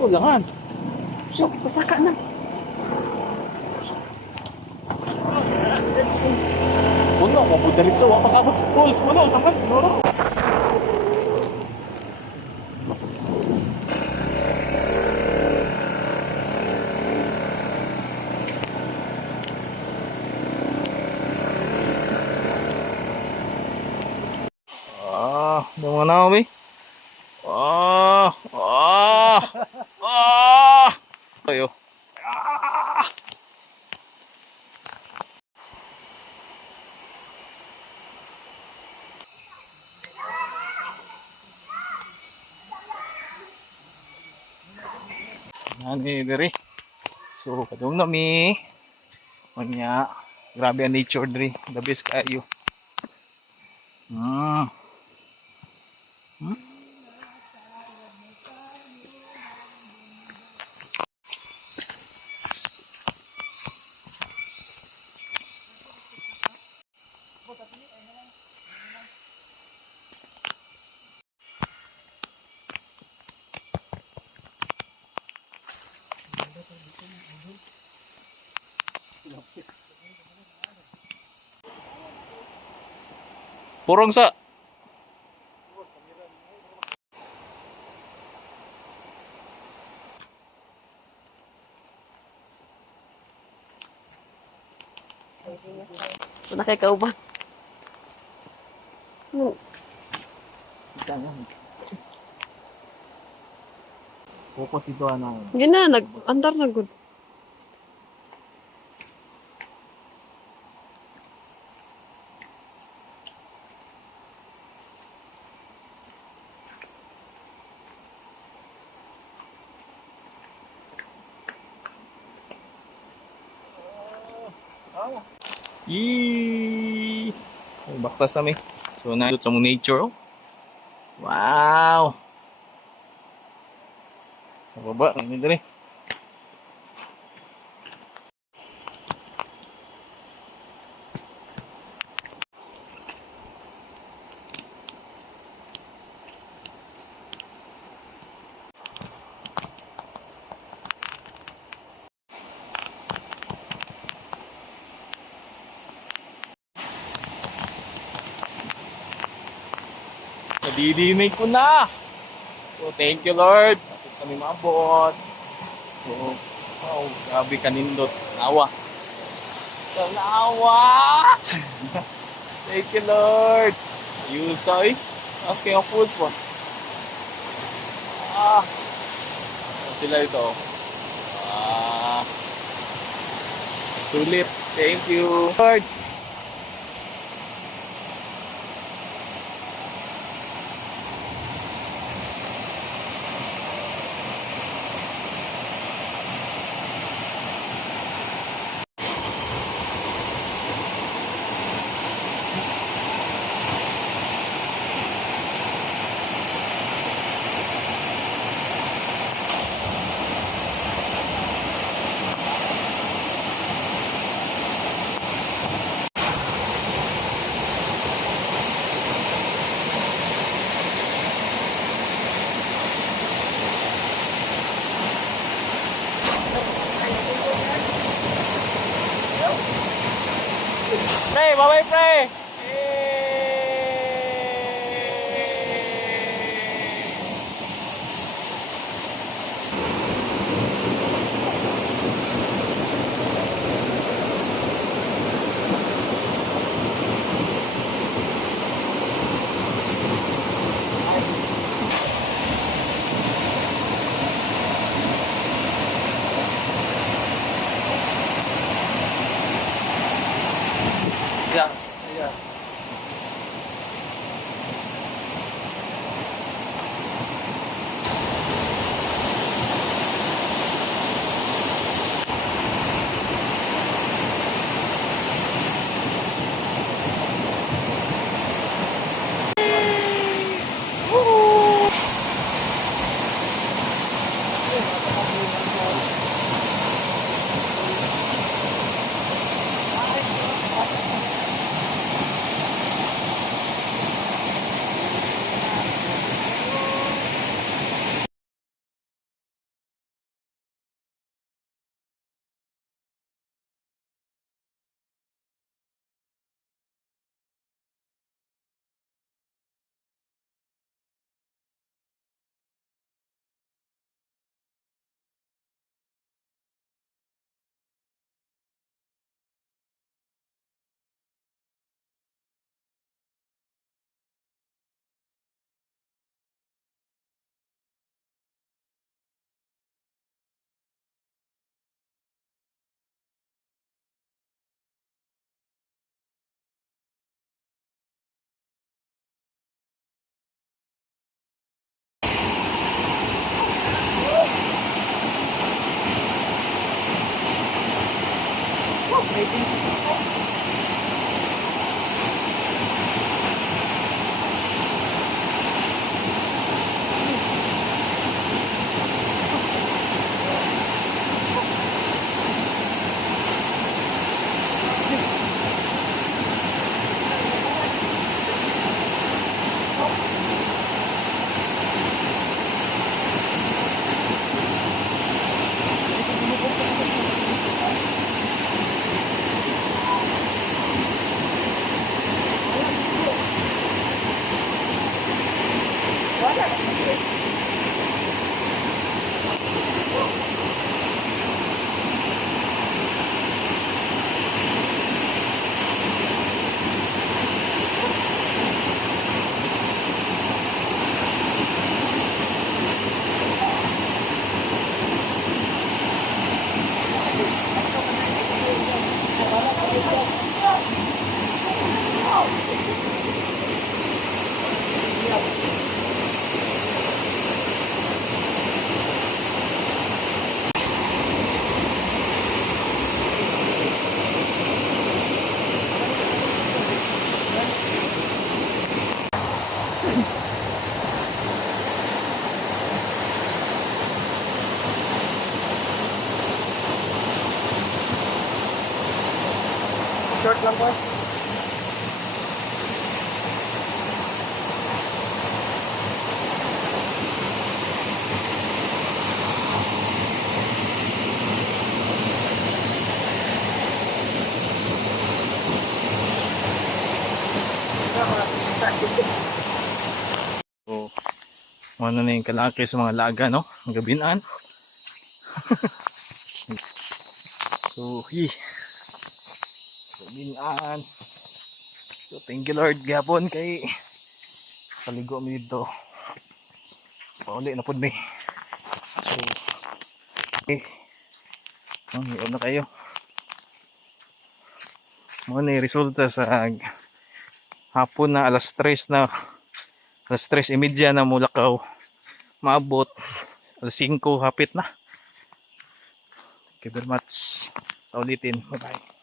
Tulangan. Pasaka na. Puno, mabudalit sa wapak abot sa pools. Puno, naman. Noro. Naman na kami. Ayo. Nani diri. So kadung nami. Kanya grabe ang nature diri. The best kayo. Purong sa Wala kay kauban. focus ito na. Yun na, nag-andar na good. Yee! Ay, baktas na may. So, na sa mong nature. Oh. Wow! Nababa, ang ganda rin. Nadidimig ko na! So, thank you, Lord. Bakit kami maabot? So, wow, grabe kanindot. Nawa. So, nawa! Thank you, Lord. Ayusoy. Tapos kayo foods po. Sila ito. Sulit. Thank you, Lord. Pre, bye-bye, pre! Yeah, yeah. Short lang po. So, ano na yung kalaki sa mga laga, no? Ang gabinaan. So, gabinaan. So, thank you Lord. Gapon kay paligo mo dito. Pauli na po ni. So, hirap na kayo. Mga na resulta sa hapon na alas 3:30 na Mulakaw. Maabot alas 5 hapit na. Thank you very much. Sa ulitin. Bye bye.